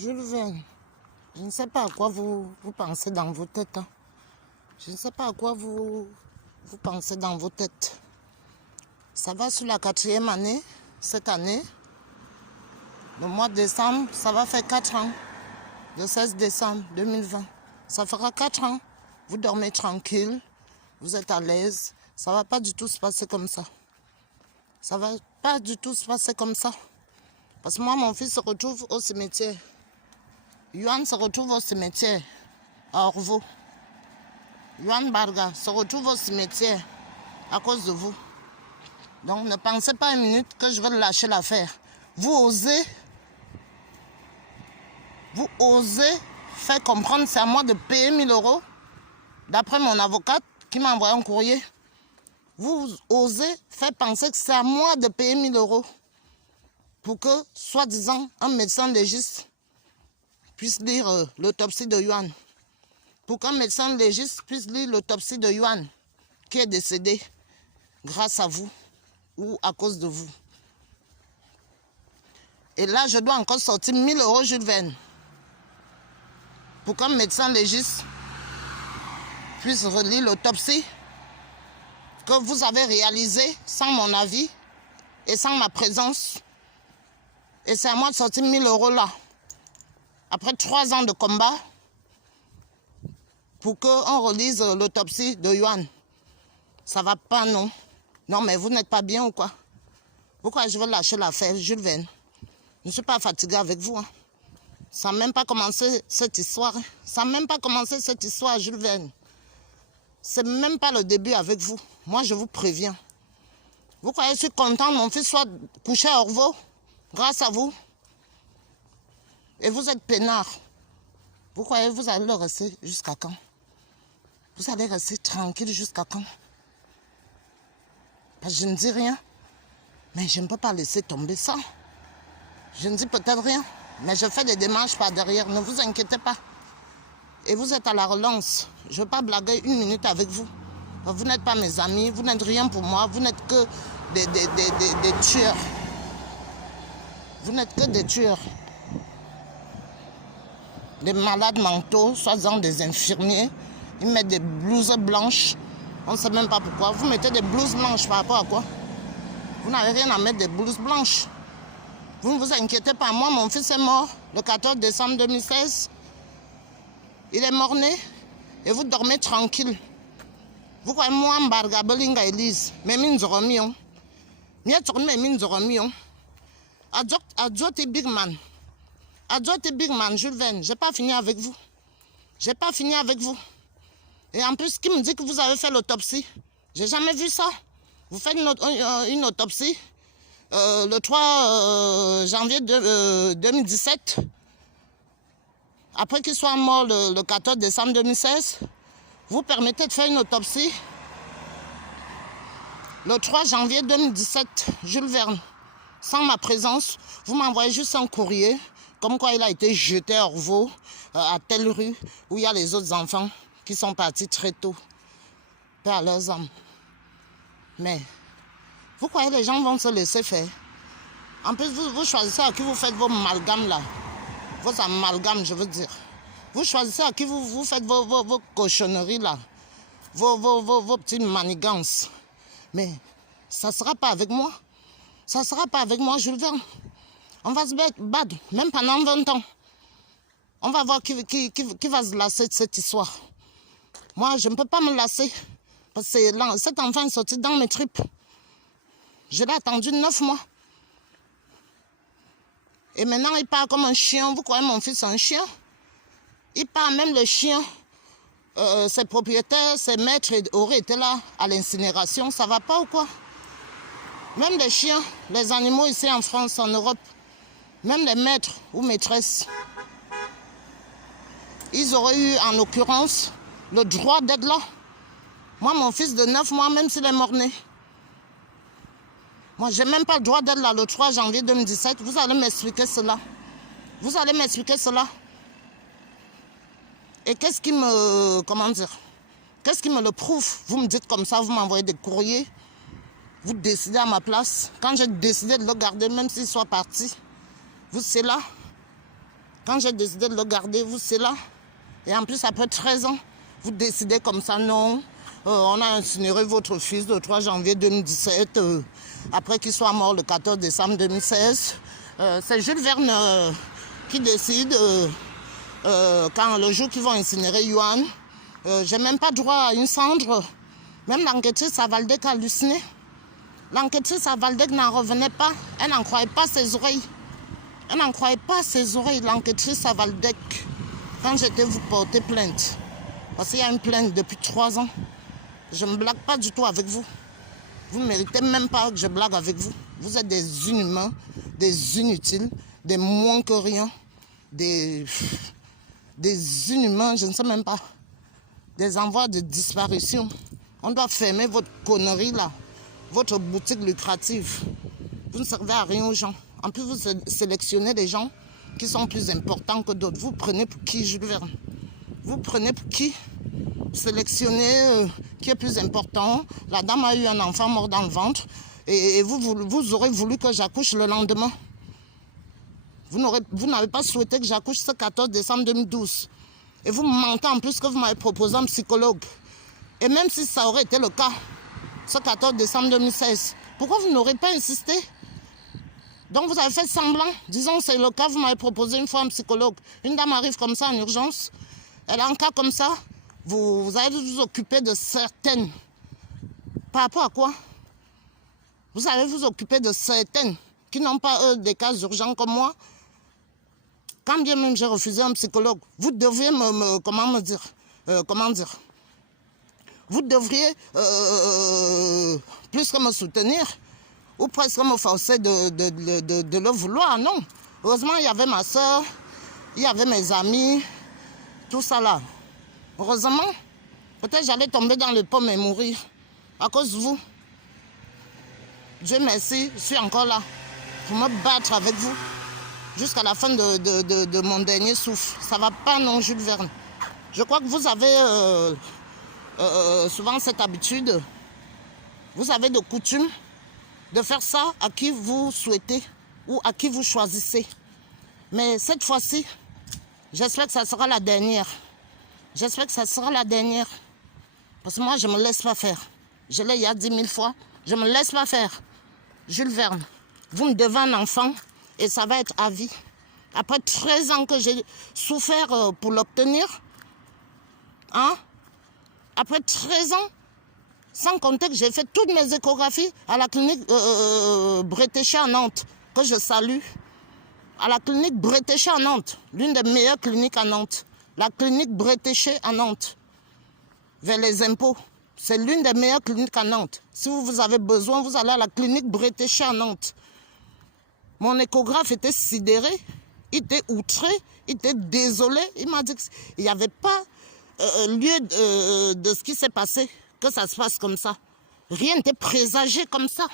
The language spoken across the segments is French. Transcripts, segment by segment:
Jules Verne, je ne sais pas à quoi vous pensez dans vos têtes. Hein. Je ne sais pas à quoi vous pensez dans vos têtes. Ça va sur la 4e année, cette année. Le mois de décembre, ça va faire 4 ans. Le 16 décembre 2020. Ça fera 4 ans. Vous dormez tranquille, vous êtes à l'aise. Ça ne va pas du tout se passer comme ça. Ça ne va pas du tout se passer comme ça. Parce que moi, mon fils se retrouve au cimetière. Yuan se retrouve au cimetière à Orvaux. Yuan Barga se retrouve au cimetière à cause de vous. Donc ne pensez pas une minute que je vais lâcher l'affaire. Vous osez faire comprendre c'est à moi de payer 1000 euros. D'après mon avocate qui m'a envoyé un courrier. Vous osez faire penser que c'est à moi de payer 1000 euros. Pour que, soi-disant, un médecin légiste puisse lire l'autopsie de Yuan. Pour qu'un médecin légiste puisse lire l'autopsie de Yuan, qui est décédé grâce à vous ou à cause de vous. Et là, je dois encore sortir 1000 euros, Jules Verne, pour qu'un médecin légiste puisse relire l'autopsie que vous avez réalisée sans mon avis et sans ma présence. Et c'est à moi de sortir 1000 euros là. Après 3 ans de combat, pour qu'on relise l'autopsie de Yuan. Ça va pas, non? Non, mais vous n'êtes pas bien ou quoi? Pourquoi je veux lâcher l'affaire, Jules Verne? Je ne suis pas fatiguée avec vous. Hein. Ça n'a même pas commencé cette histoire. Hein. Ça n'a même pas commencé cette histoire, Jules Verne. C'est même pas le début avec vous. Moi, je vous préviens. Vous croyez que je suis content que mon fils soit couché à Orvaux grâce à vous? Et vous êtes peinard. Vous croyez que vous allez le rester jusqu'à quand? Vous allez rester tranquille jusqu'à quand? Parce que je ne dis rien. Mais je ne peux pas laisser tomber ça. Je ne dis peut-être rien. Mais je fais des démarches par derrière. Ne vous inquiétez pas. Et vous êtes à la relance. Je ne veux pas blaguer une minute avec vous. Vous n'êtes pas mes amis. Vous n'êtes rien pour moi. Vous n'êtes que des tueurs. Vous n'êtes que des tueurs. Des malades mentaux, soi-disant des infirmiers. Ils mettent des blouses blanches. On ne sait même pas pourquoi. Vous mettez des blouses blanches par rapport à quoi? Vous n'avez rien à mettre des blouses blanches. Vous ne vous inquiétez pas. Moi, mon fils est mort le 14 décembre 2016. Il est mort-né. Et vous dormez tranquille. Vous croyez moi, Mbarga, Belinga, Elise. Mais mine Zoromion. Mia tourne mine Zoromion. Adjote Big Man. Adjote Big Man, Jules Verne. Je n'ai pas fini avec vous. Je n'ai pas fini avec vous. Et en plus, qui me dit que vous avez fait l'autopsie? J'ai jamais vu ça. Vous faites une autopsie le 3 janvier 2017. Après qu'il soit mort le 14 décembre 2016, vous permettez de faire une autopsie le 3 janvier 2017, Jules Verne. Sans ma présence, vous m'envoyez juste un courrier, comme quoi il a été jeté à Orvaux, à telle rue, où il y a les autres enfants qui sont partis très tôt, par leurs âmes. Mais, vous croyez que les gens vont se laisser faire? En plus, vous choisissez à qui vous faites vos amalgames là. Vos amalgames, je veux dire. Vous choisissez à qui vous faites vos cochonneries là. Vos petites manigances. Mais, ça ne sera pas avec moi. Ça ne sera pas avec moi, Jules Verne. On va se battre, même pendant 20 ans. On va voir qui va se lasser de cette histoire. Moi, je ne peux pas me lasser. Parce que cet enfant est sorti dans mes tripes. Je l'ai attendu 9 mois. Et maintenant, il part comme un chien. Vous croyez mon fils est un chien? Il part même le chien. Ses propriétaires, ses maîtres auraient été là à l'incinération. Ça va pas ou quoi? Même les chiens, les animaux ici en France, en Europe, même les maîtres ou maîtresses, ils auraient eu en l'occurrence le droit d'être là. Moi, mon fils de 9 mois, même s'il est mort-né, moi, je n'ai même pas le droit d'être là le 3 janvier 2017. Vous allez m'expliquer cela. Vous allez m'expliquer cela. Et qu'est-ce qui me... Comment dire? Qu'est-ce qui me le prouve? Vous me dites comme ça, vous m'envoyez des courriers. Vous décidez à ma place. Quand j'ai décidé de le garder, même s'il soit parti, vous, c'est là. Quand j'ai décidé de le garder, vous, c'est là. Et en plus, après 13 ans, vous décidez comme ça, non. On a incinéré votre fils le 3 janvier 2017, après qu'il soit mort le 14 décembre 2016. C'est Jules Verne qui décide, quand le jour qu'ils vont incinérer Yohan, j'ai même pas droit à une cendre. Même l'enquêtrice à Valdec a halluciné. L'enquêtrice à Valdec n'en revenait pas. Elle n'en croyait pas ses oreilles. Elle n'en croyait pas ses oreilles, l'enquêtrice à Valdec. Quand j'étais vous porter plainte. Parce qu'il y a une plainte depuis 3 ans. Je ne blague pas du tout avec vous. Vous ne méritez même pas que je blague avec vous. Vous êtes des inhumains, des inutiles, des moins que rien, des inhumains, je ne sais même pas. Des envois de disparition. On doit fermer votre connerie là, votre boutique lucrative. Vous ne servez à rien aux gens. En plus, vous sélectionnez des gens qui sont plus importants que d'autres. Vous prenez pour qui, Jules Verne? Vous prenez pour qui? Sélectionnez qui est plus important. La dame a eu un enfant mort dans le ventre et vous aurez voulu que j'accouche le lendemain. Vous n'avez pas souhaité que j'accouche ce 14 décembre 2012. Et vous mentez en plus que vous m'avez proposé un psychologue. Et même si ça aurait été le cas, ce 14 décembre 2016, pourquoi vous n'aurez pas insisté? Donc vous avez fait semblant, disons c'est le cas, vous m'avez proposé une fois un psychologue. Une dame arrive comme ça en urgence, elle a un cas comme ça, vous allez vous occuper de certaines. Par rapport à quoi? Vous allez vous occuper de certaines qui n'ont pas des cas urgents comme moi. Quand bien même j'ai refusé un psychologue, vous devriez comment dire vous devriez plus que me soutenir ou presque me forcer de le vouloir, non. Heureusement, il y avait ma soeur, il y avait mes amis, tout ça là. Heureusement, peut-être j'allais tomber dans le pomme et mourir à cause de vous. Dieu merci, je suis encore là pour me battre avec vous jusqu'à la fin de mon dernier souffle. Ça va pas, non, Jules Verne. Je crois que vous avez souvent cette habitude, vous avez de coutume de faire ça à qui vous souhaitez ou à qui vous choisissez. Mais cette fois-ci, j'espère que ça sera la dernière. J'espère que ça sera la dernière. Parce que moi, je ne me laisse pas faire. Je l'ai il y a 10 000 fois. Je ne me laisse pas faire. Jules Verne, vous me devez un enfant et ça va être à vie. Après 13 ans que j'ai souffert pour l'obtenir, hein? Après 13 ans, sans compter que j'ai fait toutes mes échographies à la clinique Bretéché à Nantes, que je salue. À la clinique Bretéché à Nantes, l'une des meilleures cliniques à Nantes. La clinique Bretéché à Nantes, vers les impôts. C'est l'une des meilleures cliniques à Nantes. Si vous avez besoin, vous allez à la clinique Bretéché à Nantes. Mon échographe était sidéré, il était outré, il était désolé. Il m'a dit qu'il n'y avait pas lieu de ce qui s'est passé, que ça se passe comme ça. Rien n'était présagé comme ça.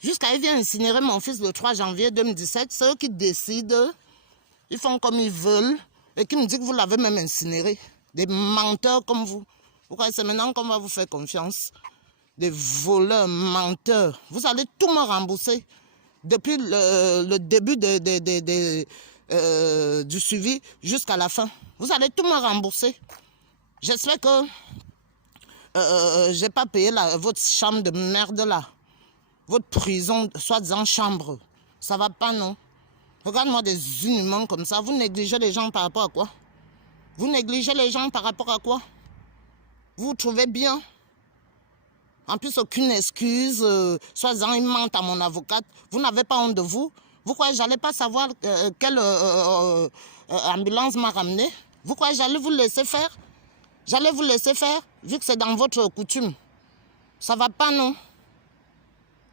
Jusqu'à il vient incinérer mon fils le 3 janvier 2017. C'est eux qui décident, ils font comme ils veulent, et qui me disent que vous l'avez même incinéré. Des menteurs comme vous. Vous croyez que c'est maintenant qu'on va vous faire confiance? Des voleurs, menteurs. Vous allez tout me rembourser. Depuis le début du suivi jusqu'à la fin. Vous allez tout me rembourser. J'espère que je n'ai pas payé votre chambre de merde là. Votre prison, soi-disant chambre. Ça va pas, non? Regarde-moi des inhumains comme ça. Vous négligez les gens par rapport à quoi? Vous négligez les gens par rapport à quoi? Vous vous trouvez bien? En plus, aucune excuse. Soi-disant, ils mentent à mon avocate. Vous n'avez pas honte de vous? Vous croyez que je n'allais pas savoir quelle ambulance m'a ramené? Vous croyez que j'allais vous laisser faire? J'allais vous laisser faire, vu que c'est dans votre coutume. Ça va pas, non?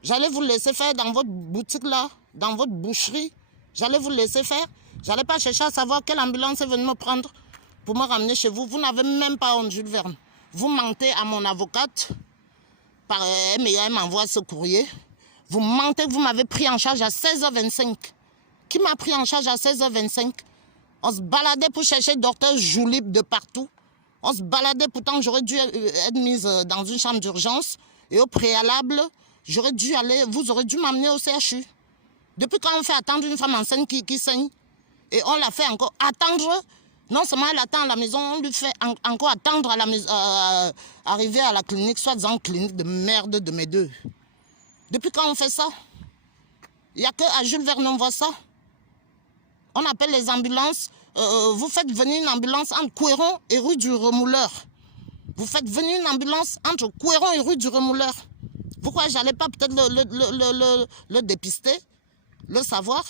J'allais vous laisser faire dans votre boutique là, dans votre boucherie. J'allais vous laisser faire. J'allais pas chercher à savoir quelle ambulance est venue me prendre pour me ramener chez vous. Vous n'avez même pas honte, Jules Verne. Vous mentez à mon avocate. Elle m'envoie ce courrier. Vous mentez que vous m'avez pris en charge à 16h25. Qui m'a pris en charge à 16h25? On se baladait pour chercher docteur Joulib de partout. On se baladait, pourtant j'aurais dû être mise dans une chambre d'urgence. Et au préalable, vous aurez dû m'amener au CHU. Depuis quand on fait attendre une femme enceinte qui saigne? Et on l'a fait encore attendre. Non seulement elle attend à la maison, on lui fait encore attendre à la maison, arriver à la clinique, soi-disant clinique de merde de mes deux. Depuis quand on fait ça? Il n'y a qu'à Jules Verne, on voit ça. On appelle les ambulances. Vous faites venir une ambulance entre Couéron et rue du Remouleur. Vous faites venir une ambulance entre Couéron et rue du Remouleur. Pourquoi j'allais pas peut-être le dépister, le savoir?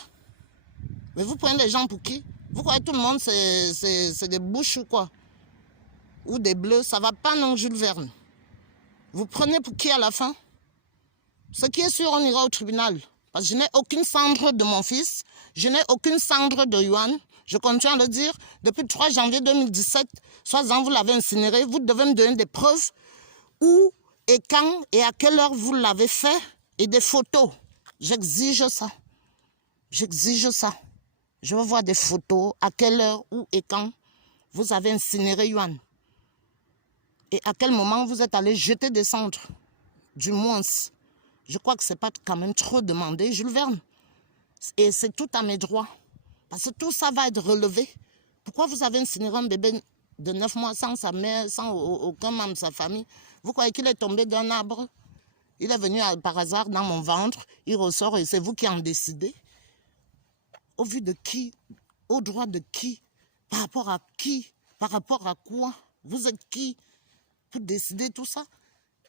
Mais vous prenez les gens pour qui? Vous croyez tout le monde c'est des bouches ou quoi? Ou des bleus? Ça va pas non, Jules Verne. Vous prenez pour qui à la fin? Ce qui est sûr, on ira au tribunal. Parce que je n'ai aucune cendre de mon fils. Je n'ai aucune cendre de Yuan. Je continue à le dire. Depuis le 3 janvier 2017, soit-disant vous l'avez incinéré, vous devez me donner des preuves où et quand et à quelle heure vous l'avez fait et des photos. J'exige ça. J'exige ça. Je veux voir des photos, à quelle heure, où et quand vous avez incinéré Yuan. Et à quel moment vous êtes allé jeter des cendres. Du moins, je crois que ce n'est pas quand même trop demandé, Jules Verne. Et c'est tout à mes droits. Parce que tout ça va être relevé. Pourquoi vous avez incinéré un bébé de 9 mois sans sa mère, sans aucun membre de sa famille? Vous croyez qu'il est tombé d'un arbre? Il est venu par hasard dans mon ventre, il ressort et c'est vous qui en décidez? Au vu de qui? Au droit de qui? Par rapport à qui? Par rapport à quoi? Vous êtes qui pour décider tout ça?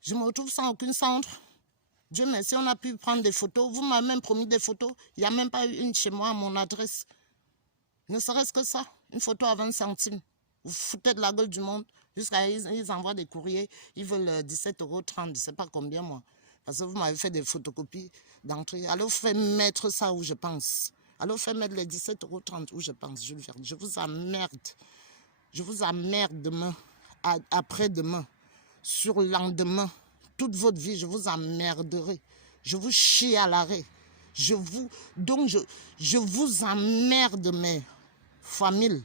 Je me retrouve sans aucune cendre. Dieu merci, on a pu prendre des photos. Vous m'avez même promis des photos. Il n'y a même pas eu une chez moi à mon adresse. Ne serait-ce que ça. Une photo à 20 centimes. Vous foutez de la gueule du monde. Jusqu'à ils envoient des courriers. Ils veulent 17,30 €. Je ne sais pas combien, moi. Parce que vous m'avez fait des photocopies d'entrée. Alors, vous faites mettre ça où je pense. Alors, vous faites mettre les 17,30 € où je pense. Je vous emmerde. Je vous emmerde demain, après-demain, sur le lendemain. Toute votre vie, je vous emmerderai. Je vous chie à l'arrêt. Je vous emmerde, mes familles.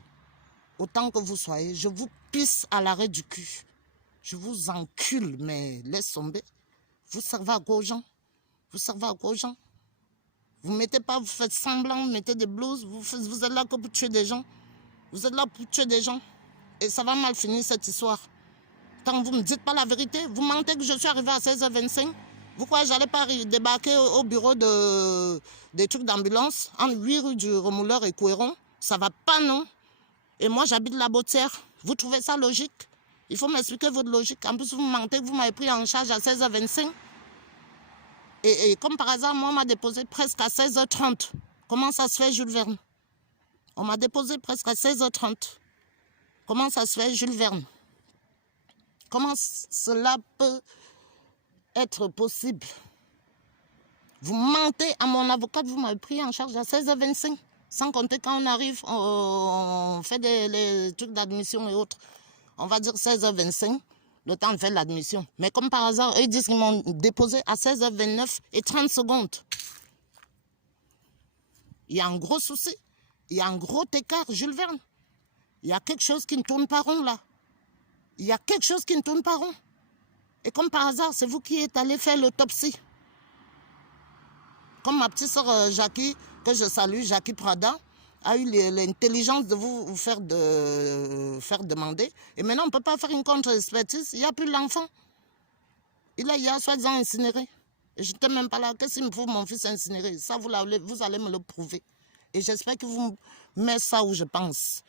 Autant que vous soyez, je vous pisse à l'arrêt du cul. Je vous encule, mais laisse tomber. Vous servez à quoi aux gens? Vous servez à quoi aux gens? Vous mettez pas, vous faites semblant, vous mettez des blouses, vous êtes là que pour tuer des gens. Vous êtes là pour tuer des gens. Et ça va mal finir cette histoire. Quand vous ne me dites pas la vérité, vous mentez que je suis arrivé à 16h25. Vous croyez que je n'allais pas débarquer au bureau des trucs d'ambulance entre 8 rue du Remouleur et Couéron? Ça va pas, non? Et moi, j'habite la Botière. Vous trouvez ça logique? Il faut m'expliquer votre logique. En plus, vous me mentez que vous m'avez pris en charge à 16h25. Et comme par hasard, moi, on m'a déposé presque à 16h30. Comment ça se fait, Jules Verne? On m'a déposé presque à 16h30. Comment ça se fait, Jules Verne? Comment cela peut être possible? Vous mentez à mon avocat, vous m'avez pris en charge à 16h25. Sans compter quand on arrive, on fait les trucs d'admission et autres. On va dire 16h25, le temps de faire l'admission. Mais comme par hasard, ils disent qu'ils m'ont déposé à 16h29 et 30 secondes. Il y a un gros souci. Il y a un gros écart, Jules Verne. Il y a quelque chose qui ne tourne pas rond là. Il y a quelque chose qui ne tourne pas rond. Et comme par hasard, c'est vous qui êtes allé faire l'autopsie. Comme ma petite soeur Jackie, que je salue, Jackie Prada, a eu l'intelligence de vous faire demander. Et maintenant, on ne peut pas faire une contre-expertise. Il n'y a plus l'enfant. Il y a soi-disant incinéré. Et je n'étais même pas là. Qu'est-ce qu'il me faut, mon fils incinéré? Ça, vous allez me le prouver. Et j'espère que vous mettez ça où je pense.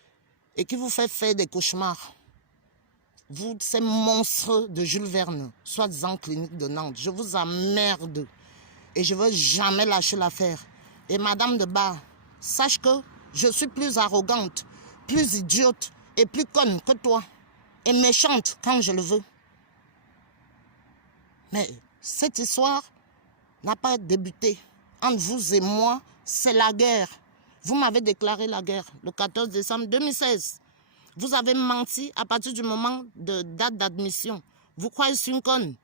Et qu'il vous fait faire des cauchemars. Vous, ces monstres de Jules Verne, soi-disant clinique de Nantes, je vous emmerde. Et je ne veux jamais lâcher l'affaire. Et Madame de Bar, sache que je suis plus arrogante, plus idiote et plus conne que toi. Et méchante quand je le veux. Mais cette histoire n'a pas débuté. Entre vous et moi, c'est la guerre. Vous m'avez déclaré la guerre le 14 décembre 2016. Vous avez menti à partir du moment de date d'admission. Vous croyez que je suis une conne?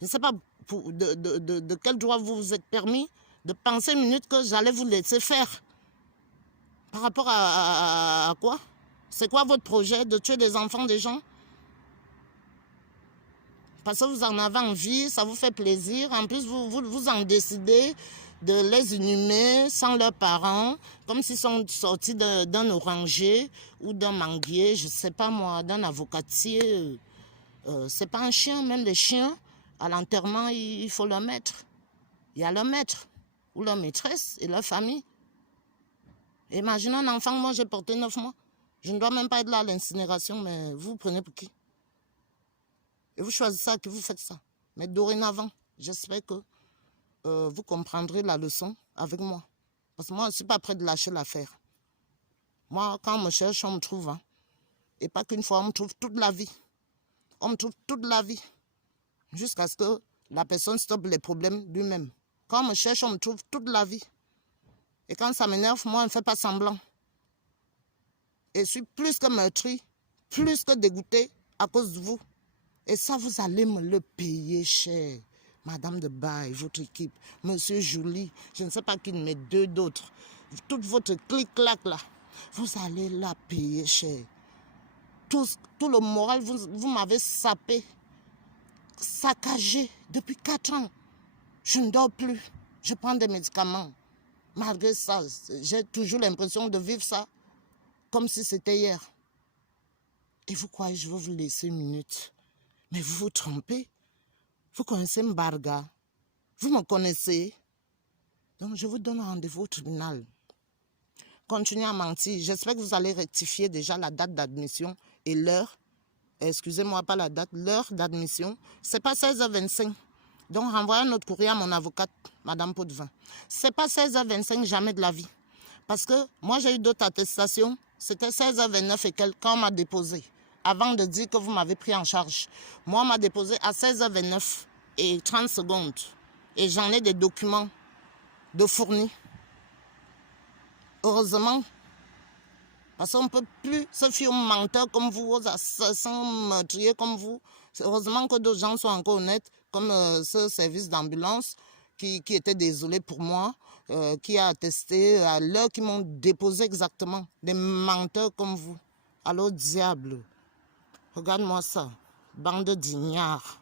Je ne sais pas de quel droit vous vous êtes permis de penser une minute que j'allais vous laisser faire. Par rapport à quoi? C'est quoi votre projet de tuer des enfants des gens? Parce que vous en avez envie, ça vous fait plaisir. En plus, vous en décidez de les inhumer sans leurs parents, comme s'ils sont sortis d'un oranger ou d'un manguier, je ne sais pas moi, d'un avocatier. C'est pas un chien, même les chiens, à l'enterrement, il faut leur mettre. Il y a leur maître ou leur maîtresse et leur famille. Imaginez un enfant, moi j'ai porté 9 mois. Je ne dois même pas être là à l'incinération, mais vous prenez pour qui? Et vous choisissez à qui vous faites ça. Mais dorénavant, j'espère que vous comprendrez la leçon avec moi. Parce que moi, je ne suis pas prêt de lâcher l'affaire. Moi, quand on me cherche, on me trouve. Hein. Et pas qu'une fois, on me trouve toute la vie. On me trouve toute la vie. Jusqu'à ce que la personne stoppe les problèmes lui-même. Quand on me cherche, on me trouve toute la vie. Et quand ça m'énerve, moi, on ne fait pas semblant. Et je suis plus que meurtri, plus que dégoûté à cause de vous. Et ça, vous allez me le payer cher. Madame de Baye, votre équipe, Monsieur Joly, je ne sais pas qui, mais 2 d'autres. Toute votre clic-clac là, vous allez la payer cher. Tout le moral, vous m'avez sapé, saccagé depuis 4 ans. Je ne dors plus, je prends des médicaments. Malgré ça, j'ai toujours l'impression de vivre ça comme si c'était hier. Et vous croyez que je vais vous laisser une minute? Mais vous vous trompez. Vous connaissez Mbarga. Vous me connaissez. Donc je vous donne rendez-vous au tribunal. Continuez à mentir. J'espère que vous allez rectifier déjà la date d'admission et l'heure. Excusez-moi, pas la date, l'heure d'admission. Ce n'est pas 16h25. Donc renvoyez un autre courrier à mon avocate, Madame Potvin. Ce n'est pas 16h25 jamais de la vie. Parce que moi j'ai eu d'autres attestations. C'était 16h29 et quelques quand on m'a déposé. Avant de dire que vous m'avez pris en charge. Moi, on m'a déposé à 16h29 et 30 secondes. Et j'en ai des documents de fournis. Heureusement, parce qu'on ne peut plus se fier aux menteurs comme vous, aux assassins meurtriers comme vous. Heureusement que d'autres gens sont encore honnêtes, comme ce service d'ambulance qui était désolé pour moi, qui a attesté à l'heure qu'ils m'ont déposé exactement. Des menteurs comme vous. Alors, diable. Regarde-moi ça, bande d'ignards.